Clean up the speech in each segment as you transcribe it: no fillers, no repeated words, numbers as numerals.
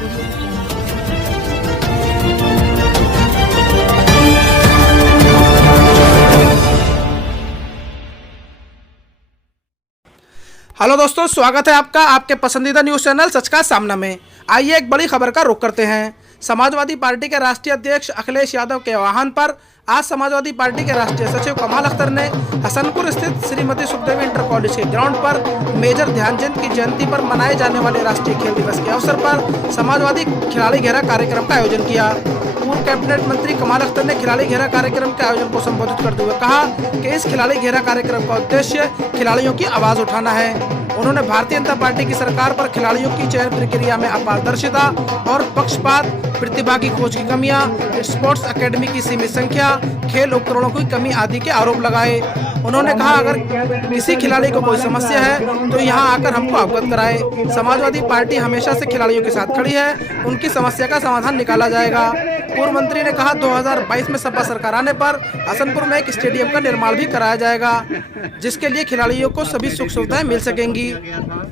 Hello दोस्तों, स्वागत है आपका आपके पसंदीदा न्यूज़ चैनल सच का सामना में। आइए एक बड़ी खबर का रुख करते हैं। समाजवादी पार्टी के राष्ट्रीय अध्यक्ष अखिलेश यादव के आह्वान पर आज समाजवादी पार्टी के राष्ट्रीय सचिव कमाल अख्तर ने हसनपुर स्थित श्रीमती सुखदेवी इंटर कॉलेज के ग्राउंड पर मेजर ध्यानचंद की जयंती पर मनाए जाने वाले राष्ट्रीय खेल दिवस के अवसर पर समाजवादी खिलाड़ी घेरा कार्यक्रम का आयोजन किया। पूर्व कैबिनेट मंत्री कमाल अख्तर ने खिलाड़ी घेरा कार्यक्रम के आयोजन को संबोधित करते हुए कहा कि इस खिलाड़ी घेरा कार्यक्रम का उद्देश्य खिलाड़ियों की आवाज उठाना है। उन्होंने भारतीय जनता पार्टी की सरकार पर खिलाड़ियों की चयन प्रक्रिया में अपारदर्शिता और पक्षपात, प्रतिभा की खोज की कमियां, स्पोर्ट्स एकेडमी की सीमित संख्या, खेल उपकरणों की कमी आदि के आरोप लगाए। उन्होंने कहा अगर किसी खिलाड़ी को कोई समस्या है तो यहां आकर हमको अवगत कराए। समाजवादी पार्टी हमेशा से खिलाड़ियों के साथ खड़ी है, उनकी समस्या का समाधान निकाला जाएगा। पूर्व मंत्री ने कहा 2022 में सपा सरकार आने पर हसनपुर में एक स्टेडियम का निर्माण भी कराया जाएगा, जिसके लिए खिलाड़ियों को सभी सुख सुविधाएं मिल सकेंगी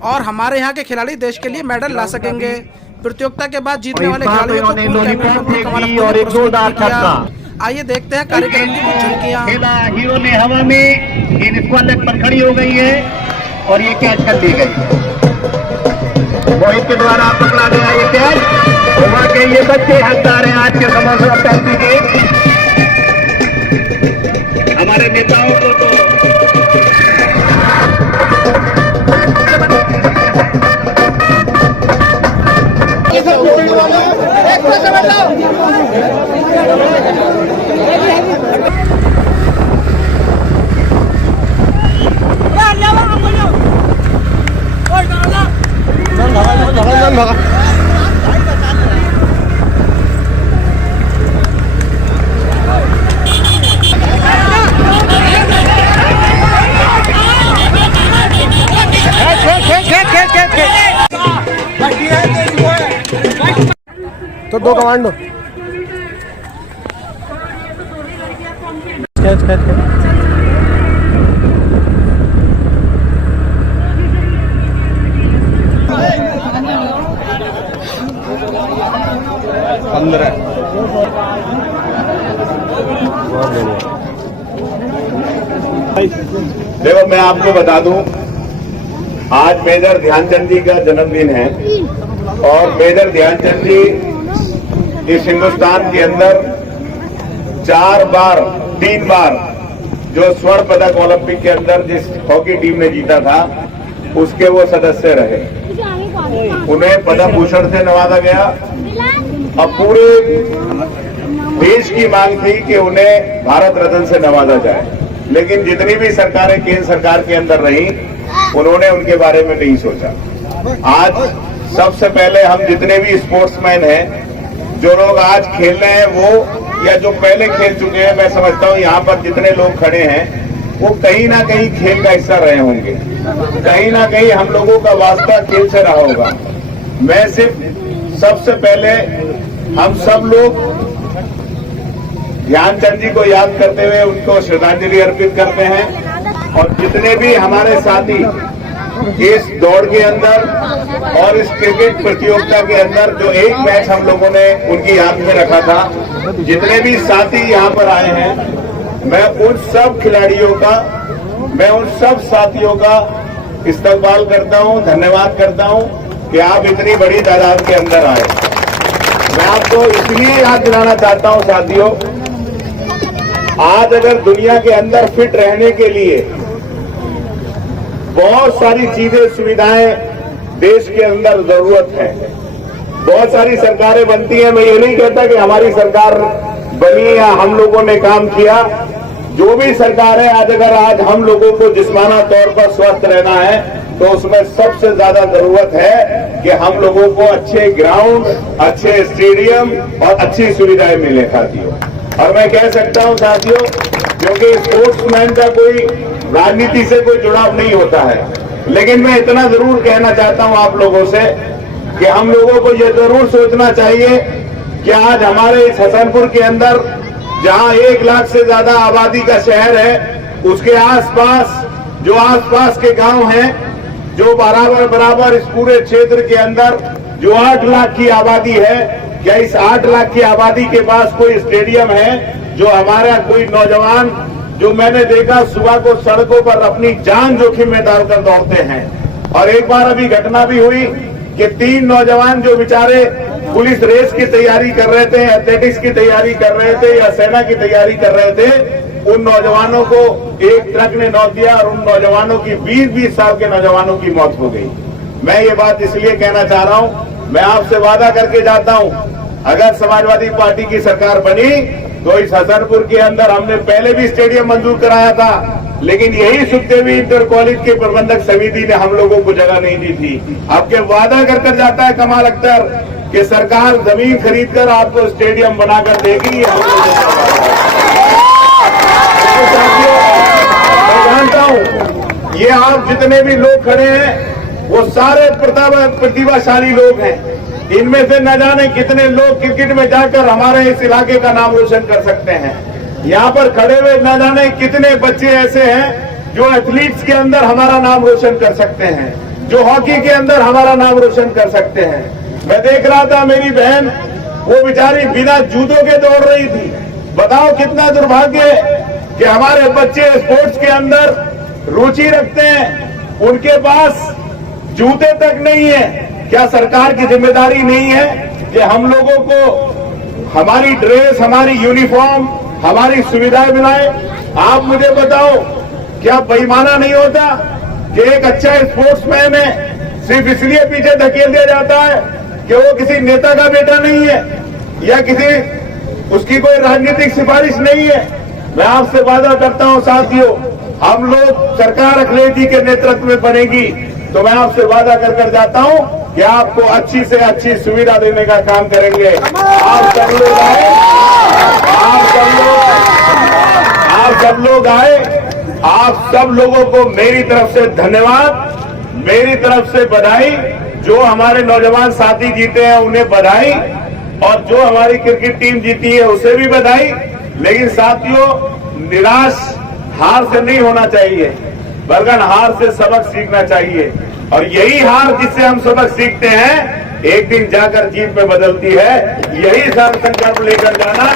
और हमारे यहाँ के खिलाड़ी देश के लिए मेडल ला सकेंगे। प्रतियोगिता के बाद जीतने वाले खिलाड़ियों को पूर्व कैबिनेट मंत्री कमाल अख्तर ने पुरस्कृत किया। आइए देखते हैं कार्यक्रम की कुछ झलकियां। हीरो ने हवा में इन स्क्वायर लेग पर खड़ी हो गई है और ये कैच कर ली गई। मोहित के द्वारा पकड़ा गया ये कैच। हुआ के ये बच्चे हकदार हैं आज के समोसा पैंती के। हमारे नेताओं को तो तो दो कमांडो कैच कैच देखो, मैं आपको बता दूं, आज मेजर ध्यानचंद जी का जन्मदिन है और मेजर ध्यानचंद जी इस हिंदुस्तान के अंदर 3 बार जो स्वर्ण पदक ओलंपिक के अंदर जिस हॉकी टीम ने जीता था उसके वो सदस्य रहे। उन्हें पद्म भूषण से नवाजा गया। अब पूरे देश की मांग थी कि उन्हें भारत रत्न से नवाजा जाए, लेकिन जितनी भी सरकारें केंद्र सरकार के अंदर रही उन्होंने उनके बारे में नहीं सोचा। आज सबसे पहले हम जितने भी स्पोर्ट्समैन हैं, जो लोग आज खेल रहे हैं वो या जो पहले खेल चुके हैं, मैं समझता हूँ यहाँ पर जितने लोग खड़े हैं वो कहीं ना कहीं खेल का हिस्सा रहे होंगे, कहीं ना कहीं हम लोगों का वास्ता खेल से रहा होगा। मैं सिर्फ सबसे पहले हम सब लोग ध्यानचंद जी को याद करते हुए उनको श्रद्धांजलि अर्पित करते हैं और जितने भी हमारे साथी इस दौड़ के अंदर और इस क्रिकेट प्रतियोगिता के अंदर जो एक मैच हम लोगों ने उनकी याद में रखा था, जितने भी साथी यहाँ पर आए हैं, मैं उन सब खिलाड़ियों का, मैं उन सब साथियों का इस्तकबाल करता हूँ, धन्यवाद करता हूँ कि आप इतनी बड़ी तादाद के अंदर आए। मैं आपको इसलिए याद दिलाना चाहता हूँ साथियों, आज अगर दुनिया के अंदर फिट रहने के लिए बहुत सारी चीजें, सुविधाएं देश के अंदर जरूरत है। बहुत सारी सरकारें बनती हैं, मैं ये नहीं कहता कि हमारी सरकार बनी या हम लोगों ने काम किया। जो भी सरकार है, आज हम लोगों को जिस्माना तौर पर स्वस्थ रहना है तो उसमें सबसे ज्यादा जरूरत है कि हम लोगों को अच्छे ग्राउंड, अच्छे स्टेडियम और अच्छी सुविधाएं मिले साथियों। और मैं कह सकता हूं साथियों, क्योंकि स्पोर्ट्समैन का कोई राजनीति से कोई जुड़ाव नहीं होता है, लेकिन मैं इतना जरूर कहना चाहता हूं आप लोगों से कि हम लोगों को ये जरूर सोचना चाहिए कि आज हमारे इस हसनपुर के अंदर, जहां 1 लाख से ज्यादा आबादी का शहर है, उसके आसपास जो आसपास के गांव हैं, जो बराबर इस पूरे क्षेत्र के अंदर जो 8 लाख की आबादी है, क्या इस 8 लाख की आबादी के पास कोई स्टेडियम है जो हमारा कोई नौजवान, जो मैंने देखा सुबह को सड़कों पर अपनी जान जोखिम में डालकर दौड़ते हैं। और एक बार अभी घटना भी हुई कि 3 नौजवान जो बेचारे पुलिस रेस की तैयारी कर रहे थे, एथलेटिक्स की तैयारी कर रहे थे या सेना की तैयारी कर रहे थे, उन नौजवानों को एक ट्रक ने नौच दिया और उन नौजवानों की 20-20 साल के नौजवानों की मौत हो गई। मैं ये बात इसलिए कहना चाह रहा हूं, मैं आपसे वादा करके जाता हूं, अगर समाजवादी पार्टी की सरकार बनी तो इस हसनपुर के अंदर हमने पहले भी स्टेडियम मंजूर कराया था, लेकिन यही सुखदेवी इंटर कॉलेज के प्रबंधक समिति ने हम लोगों को जगह नहीं दी थी। आपके वादा कर जाता है कमाल अख्तर कि सरकार जमीन खरीदकर आपको स्टेडियम बनाकर देगी। मैं जानता हूं ये आप जितने भी लोग खड़े हैं वो सारे प्रतिभाशाली लोग हैं। इनमें से न जाने कितने लोग क्रिकेट में जाकर हमारे इस इलाके का नाम रोशन कर सकते हैं। यहाँ पर खड़े हुए न जाने कितने बच्चे ऐसे हैं जो एथलीट्स के अंदर हमारा नाम रोशन कर सकते हैं, जो हॉकी के अंदर हमारा नाम रोशन कर सकते हैं। मैं देख रहा था मेरी बहन, वो बेचारी बिना जूतों के दौड़ रही थी। बताओ कितना दुर्भाग्य है कि हमारे बच्चे स्पोर्ट्स के अंदर रुचि रखते हैं, उनके पास जूते तक नहीं है। क्या सरकार की जिम्मेदारी नहीं है कि हम लोगों को हमारी ड्रेस, हमारी यूनिफॉर्म, हमारी सुविधाएं मिलाए? आप मुझे बताओ, क्या बेईमाना नहीं होता कि एक अच्छा स्पोर्ट्समैन है सिर्फ इसलिए पीछे धकेल दिया जाता है कि वो किसी नेता का बेटा नहीं है या किसी उसकी कोई राजनीतिक सिफारिश नहीं है? मैं आपसे वादा करता हूं साथियों, हम लोग सरकार अखिलेश जी के नेतृत्व में बनेगी तो मैं आपसे वादा कर जाता हूं कि आपको अच्छी से अच्छी सुविधा देने का काम करेंगे। आप सब लोग आए, आप सब लोग आए, आप सब लोगों को मेरी तरफ से धन्यवाद, मेरी तरफ से बधाई। जो हमारे नौजवान साथी जीते हैं उन्हें बधाई, और जो हमारी क्रिकेट टीम जीती है उसे भी बधाई। लेकिन साथियों, निराश हार से नहीं होना चाहिए, बल्कि हार से सबक सीखना चाहिए। और यही हार जिससे हम सबक सीखते हैं एक दिन जाकर जीत में बदलती है। यही संकल्प लेकर जाना।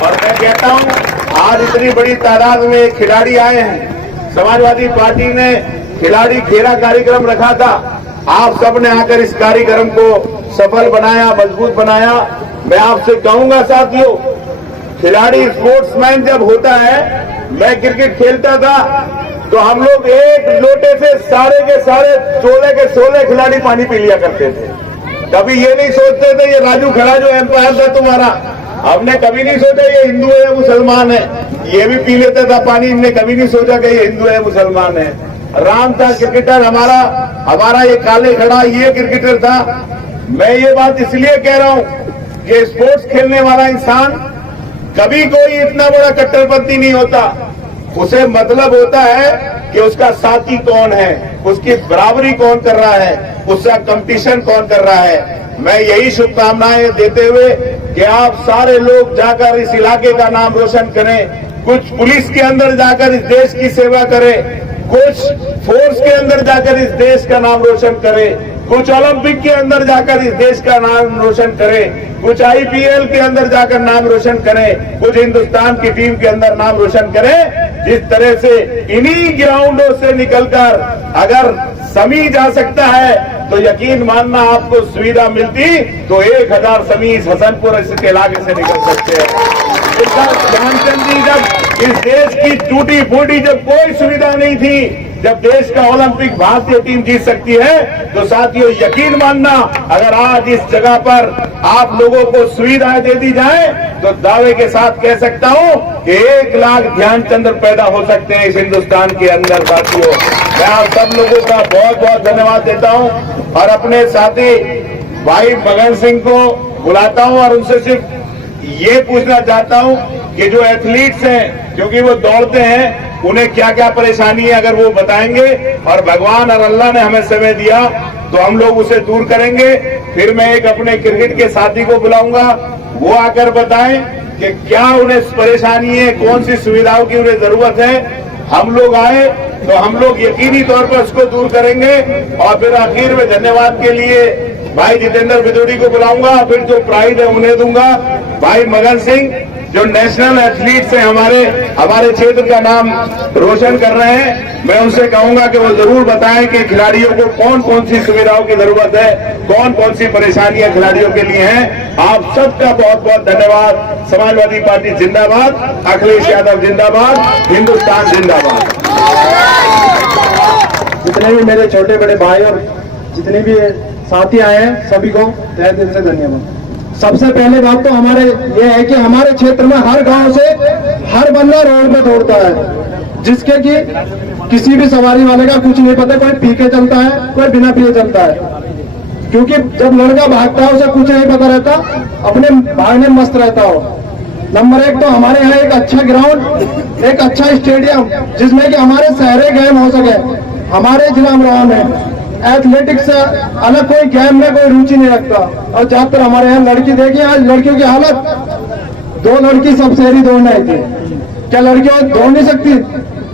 और मैं कहता हूं, आज इतनी बड़ी तादाद में खिलाड़ी आए हैं। समाजवादी पार्टी ने खिलाड़ी खेला कार्यक्रम रखा था, आप सबने आकर इस कार्यक्रम को सफल बनाया, मजबूत बनाया। मैं आपसे कहूंगा साथियों, खिलाड़ी स्पोर्ट्समैन जब होता है, मैं क्रिकेट खेलता था तो हम लोग एक लोटे से सारे के सारे 16 के 16 खिलाड़ी पानी पी लिया करते थे। कभी ये नहीं सोचते थे ये राजू खड़ा जो एम्पायर था तुम्हारा, हमने कभी नहीं सोचा ये हिंदू है या मुसलमान है, ये भी पी लेता था पानी। इनने कभी नहीं सोचा कि ये हिंदू है मुसलमान है। राम था क्रिकेटर हमारा ये काले खड़ा ये क्रिकेटर था। मैं ये बात इसलिए कह रहा हूं कि स्पोर्ट्स खेलने वाला इंसान कभी कोई इतना बड़ा कट्टरपंथी नहीं होता। उसे मतलब होता है कि उसका साथी कौन है, उसकी बराबरी कौन कर रहा है, उसका कंपटीशन कौन कर रहा है। मैं यही शुभकामनाएं देते हुए कि आप सारे लोग जाकर इस इलाके का नाम रोशन करें, कुछ पुलिस के अंदर जाकर इस देश की सेवा करें, कुछ फोर्स के अंदर जाकर इस देश का नाम रोशन करें, कुछ ओलंपिक के अंदर जाकर इस देश का नाम रोशन करें, कुछ आईपीएल के अंदर जाकर नाम रोशन करें, कुछ हिंदुस्तान की टीम के अंदर नाम रोशन करें। जिस तरह से इन्हीं ग्राउंडों से निकलकर अगर समी जा सकता है तो यकीन मानना आपको सुविधा मिलती तो 1000 समी इस हसनपुर इसके इलाके से निकल सकते हैं। ध्यानचंद जी, जब इस देश की टूटी फूटी जब कोई सुविधा नहीं थी, जब देश का ओलंपिक भारतीय टीम जीत सकती है तो साथियों यकीन मानना, अगर आज इस जगह पर आप लोगों को सुविधाएं दे दी जाए तो दावे के साथ कह सकता हूं कि 1 लाख ध्यानचंद पैदा हो सकते हैं इस हिंदुस्तान के अंदर। साथियों, मैं आप सब लोगों का बहुत बहुत धन्यवाद देता हूं और अपने साथी भाई मगन सिंह को बुलाता हूं और उनसे सिर्फ ये पूछना चाहता हूं कि जो एथलीट्स हैं, क्योंकि वो दौड़ते हैं, उन्हें क्या क्या परेशानी है अगर वो बताएंगे और भगवान और अल्लाह ने हमें समय दिया तो हम लोग उसे दूर करेंगे। फिर मैं एक अपने क्रिकेट के साथी को बुलाऊंगा, वो आकर बताएं कि क्या उन्हें परेशानी है, कौन सी सुविधाओं की उन्हें जरूरत है। हम लोग आए तो हम लोग यकीनी तौर पर उसको दूर करेंगे। और फिर आखिर में धन्यवाद के लिए भाई जितेंद्र बिदुड़ी को बुलाऊंगा, फिर जो प्राइज है उन्हें दूंगा। भाई मगन सिंह जो नेशनल एथलीट से हमारे क्षेत्र का नाम रोशन कर रहे हैं, मैं उनसे कहूंगा कि वो जरूर बताएं कि खिलाड़ियों को कौन कौन सी सुविधाओं की जरूरत है, कौन कौन सी परेशानियां खिलाड़ियों के लिए हैं। आप सबका बहुत बहुत धन्यवाद। समाजवादी पार्टी जिंदाबाद, अखिलेश यादव जिंदाबाद, हिंदुस्तान जिंदाबाद। जितने भी मेरे छोटे बड़े भाई और जितने भी साथी आए हैं सभी को तहे दिल से धन्यवाद। सबसे पहले बात तो हमारे ये है कि हमारे क्षेत्र में हर गांव से हर बंदा रोड पे दौड़ता है, जिसके कि किसी भी सवारी वाले का कुछ नहीं पता, कोई पी के चलता है, कोई बिना पिए चलता है। क्योंकि जब लड़का भागता है उसे कुछ नहीं पता रहता, अपने भागने में मस्त रहता हो। नंबर एक तो हमारे यहाँ एक अच्छा ग्राउंड, एक अच्छा स्टेडियम जिसमें कि हमारे शहरे गेम हो सके। हमारे जिला अमरोहा में एथलेटिक्स से अलग कोई गेम में कोई रुचि नहीं रखता। और ज्यादातर हमारे यहाँ लड़की देखिए, आज लड़कियों की हालत, 2 लड़की सब शहरी दौड़ने आई थी। क्या लड़कियां दौड़ नहीं सकती?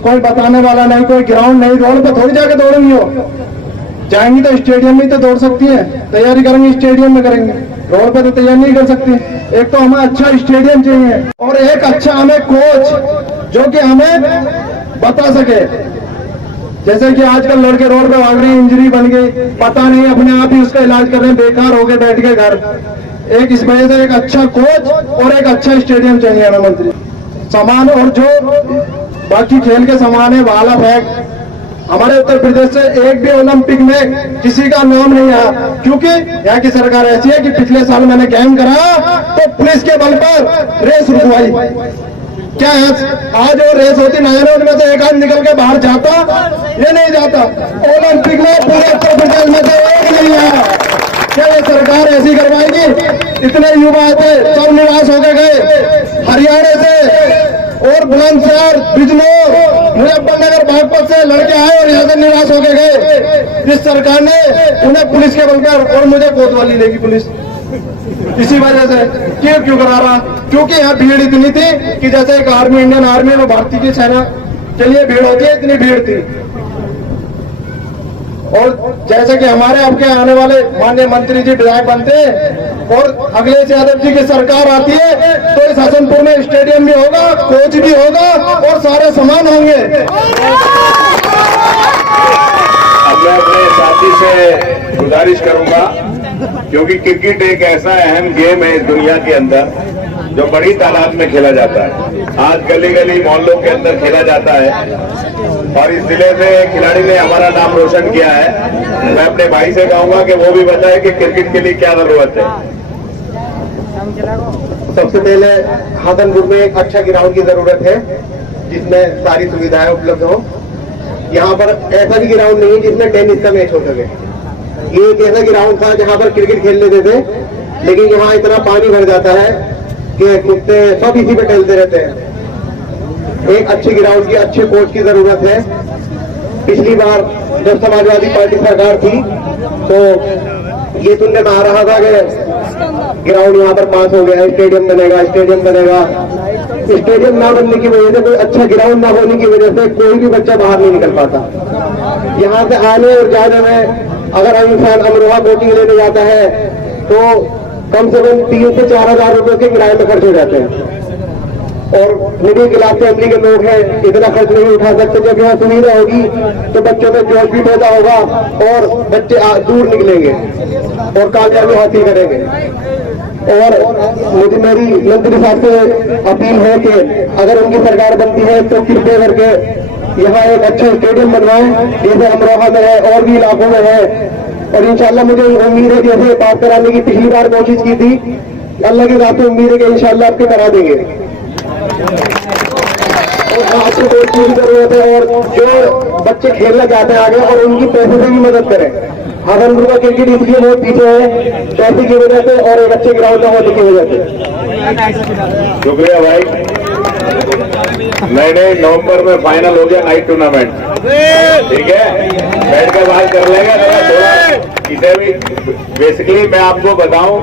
कोई बताने वाला नहीं, कोई ग्राउंड नहीं, रोड पे थोड़ी जाके दौड़ेंगी हो। जाएंगी तो स्टेडियम में तो दौड़ सकती है, तैयारी करेंगी स्टेडियम में करेंगे, रोड पे तो तैयारी नहीं कर सकती। एक तो हमें अच्छा स्टेडियम चाहिए और एक अच्छा हमें कोच जो कि हमें बता सके। जैसे कि आजकल लड़के रोड पे भाग रहे हैं, इंजरी बन गई, पता नहीं, अपने आप ही उसका इलाज कर रहे हैं, बेकार हो गए बैठ के घर। एक इस वजह से एक अच्छा कोच और एक अच्छा स्टेडियम चाहिए हमें मंत्री। सामान और जो बाकी खेल के सामान है, भाला फेंक, हमारे उत्तर प्रदेश से एक भी ओलंपिक में किसी का नाम नहीं आया, क्योंकि यहाँ की सरकार ऐसी है कि पिछले साल मैंने कैंप कराया तो पुलिस के बल पर रेस रुकवाई। क्या है, आज वो रेस होती ना, उनमें से एक आदमी निकल के बाहर जाता, ये नहीं जाता। ओलंपिक में पूरे उत्तर प्रदेश में से एक नहीं आया। क्या ये सरकार ऐसी करवाएगी? इतने युवा थे, सब निवास होके गए हरियाणा से और बुलंदशहर, बिजनौर, मुजफ्फरनगर, बागपत से लड़के आए और यहाँ से निवास होके गए। इस सरकार ने उन्हें पुलिस के बल पर, और मुझे कोतवाली लेगी पुलिस इसी वजह से। क्यों करा रहा? क्योंकि यहाँ भीड़ इतनी थी कि जैसे एक आर्मी, इंडियन आर्मी में भारतीय की सेना के लिए भीड़ होती है, इतनी भीड़ थी। और जैसे कि हमारे आपके आने वाले माननीय मंत्री जी विधायक बनते हैं और अखिलेश यादव जी की सरकार आती है तो इस हसनपुर में स्टेडियम भी होगा, कोच भी होगा और सारे सामान होंगे। अब मैं अपने साथी से गुजारिश करूंगा, क्योंकि क्रिकेट एक ऐसा अहम गेम है इस दुनिया के अंदर जो बड़ी तादाद में खेला जाता है। आज गली गली मोहल्लों के अंदर खेला जाता है और इस जिले से खिलाड़ी ने हमारा नाम रोशन किया है। मैं अपने भाई से कहूंगा कि वो भी बताए कि क्रिकेट के लिए क्या जरूरत है। सबसे पहले हसनपुर में एक अच्छा ग्राउंड की जरूरत है जिसमें सारी सुविधाएं उपलब्ध हो। यहाँ पर ऐसा भी ग्राउंड नहीं है जिसमें टेनिस का मैच हो सके। ये एक ऐसा ग्राउंड था जहाँ पर क्रिकेट खेल लेते थे, लेकिन यहाँ इतना पानी भर जाता है कि कुत्ते सब इसी पे टहलते रहते हैं। एक अच्छे ग्राउंड की, अच्छे कोच की जरूरत है। पिछली बार जब समाजवादी पार्टी सरकार थी तो ये सुनने में आ रहा था कि ग्राउंड यहाँ पर पास हो गया, स्टेडियम बनेगा, स्टेडियम बनेगा। स्टेडियम ना बनने की वजह से, कोई अच्छा ग्राउंड ना होने की वजह से कोई भी बच्चा बाहर नहीं निकल पाता। यहाँ से आने और जाने में अगर इंसान अमरोहा कोचिंग लेने जाता है तो कम से कम 3 से 4 हजार रुपए के किराए में खर्च हो जाते हैं। और मिडिल क्लास फैमिली के लोग हैं, इतना खर्च नहीं उठा सकते। जब यहाँ सुविधा होगी तो बच्चों में जोश भी पैदा होगा और बच्चे दूर निकलेंगे और कामयाबी हासिल करेंगे। और मुझे मेरी मंत्री साहब से अपील है कि अगर उनकी सरकार बनती है तो कृपया करके यहाँ एक अच्छा स्टेडियम बनवाएं, जैसे अमरोहा में है और भी इलाकों में है। और इंशाल्लाह मुझे उम्मीद है, जैसे बात कराने की पिछली बार कोशिश की थी, अल्लाह की रात में उम्मीद है कि इंशाल्लाह आपके करा देंगे। और आपको कोई चीज की जरूरत है और जो बच्चे खेलना चाहते हैं आगे, और उनकी पैसे से भी मदद करें। हसनपुर का क्रिकेट इसलिए बहुत पीछे है, पैसे की वजह से और एक अच्छे ग्राउंड न होने की वजह से। शुक्रिया भाई। नहीं, नवंबर में फाइनल हो गया नाइट टूर्नामेंट, ठीक है, बैठ कर बात कर लेंगे थोड़ा इसे भी। बेसिकली मैं आपको बताऊं,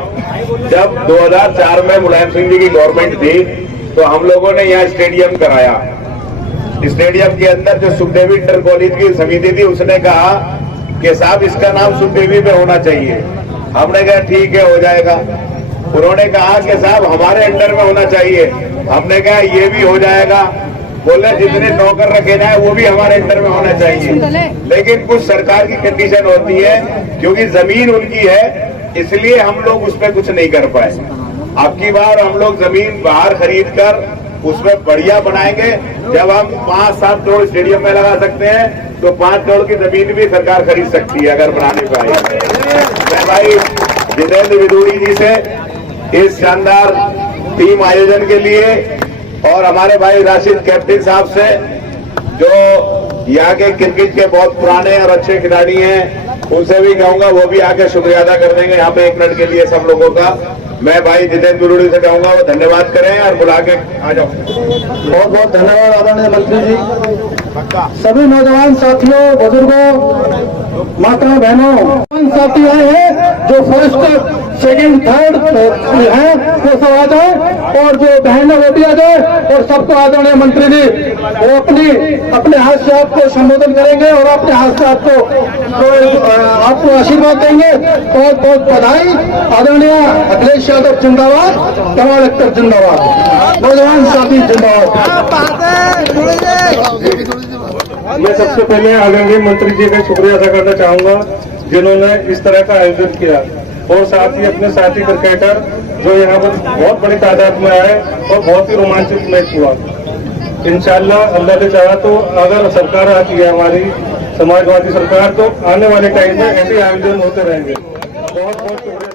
जब 2004 में मुलायम सिंह जी की गवर्नमेंट थी तो हम लोगों ने यहाँ स्टेडियम कराया। स्टेडियम के अंदर जो सुखदेवी इंटर कॉलेज की समिति थी उसने कहा कि साहब इसका नाम सुखदेवी पे होना चाहिए। हमने कहा ठीक है, हो जाएगा। उन्होंने कहा कि साहब हमारे अंडर में होना चाहिए। हमने कहा ये भी हो जाएगा। बोले जितने नौकर रखे जाए वो भी हमारे अंडर में होना चाहिए। लेकिन कुछ सरकार की कंडीशन होती है, क्योंकि जमीन उनकी है इसलिए हम लोग उस पर कुछ नहीं कर पाए। अब की बार हम लोग जमीन बाहर खरीद कर उसमें बढ़िया बनाएंगे। जब हम 5-7 करोड़ स्टेडियम में लगा सकते हैं तो 5 करोड़ की जमीन भी सरकार खरीद सकती है अगर बनाने पाए। मैं भाई जितेंद्र विदुड़ी जी से इस शानदार टीम आयोजन के लिए और हमारे भाई राशिद कैप्टन साहब से, जो यहाँ के क्रिकेट के बहुत पुराने और अच्छे खिलाड़ी हैं, उनसे भी कहूंगा वो भी आके शुक्रिया अदा कर देंगे यहाँ पे 1 मिनट के लिए सब लोगों का। मैं भाई जितेंद्र विदुड़ी से कहूंगा वो धन्यवाद करें और बुला के आ जाओ। बहुत बहुत धन्यवाद आदरणीय मंत्री जी। सभी नौजवान साथियों, बुजुर्गों, माताओं, बहनों, साथी आए हैं जो फर्स्ट सेकंड थर्ड हैं वो सब आ जाए, और जो बहन है वो भी आ जाए। और सबको आदरणीय मंत्री जी वो अपने हाथ से आपको संबोधन करेंगे और अपने हाथ से आपको आशीर्वाद देंगे। बहुत बहुत बधाई। आदरणीय अखिलेश यादव जिंदाबाद, कमाल अख्तर जिंदाबाद, नौजवान साथी जिंदाबाद। मैं सबसे पहले आदरणीय मंत्री जी का शुक्रिया अदा करना चाहूंगा जिन्होंने इस तरह का आयोजन किया, और साथ ही अपने साथी क्रिकेटर जो यहाँ पर बहुत बड़ी तादाद में आए और बहुत ही रोमांचक मैच हुआ। इंशाल्लाह अल्लाह ने चाहा तो अगर सरकार आती है हमारी समाजवादी सरकार, तो आने वाले टाइम में ऐसे आयोजन होते रहेंगे। बहुत बहुत शुक्रिया।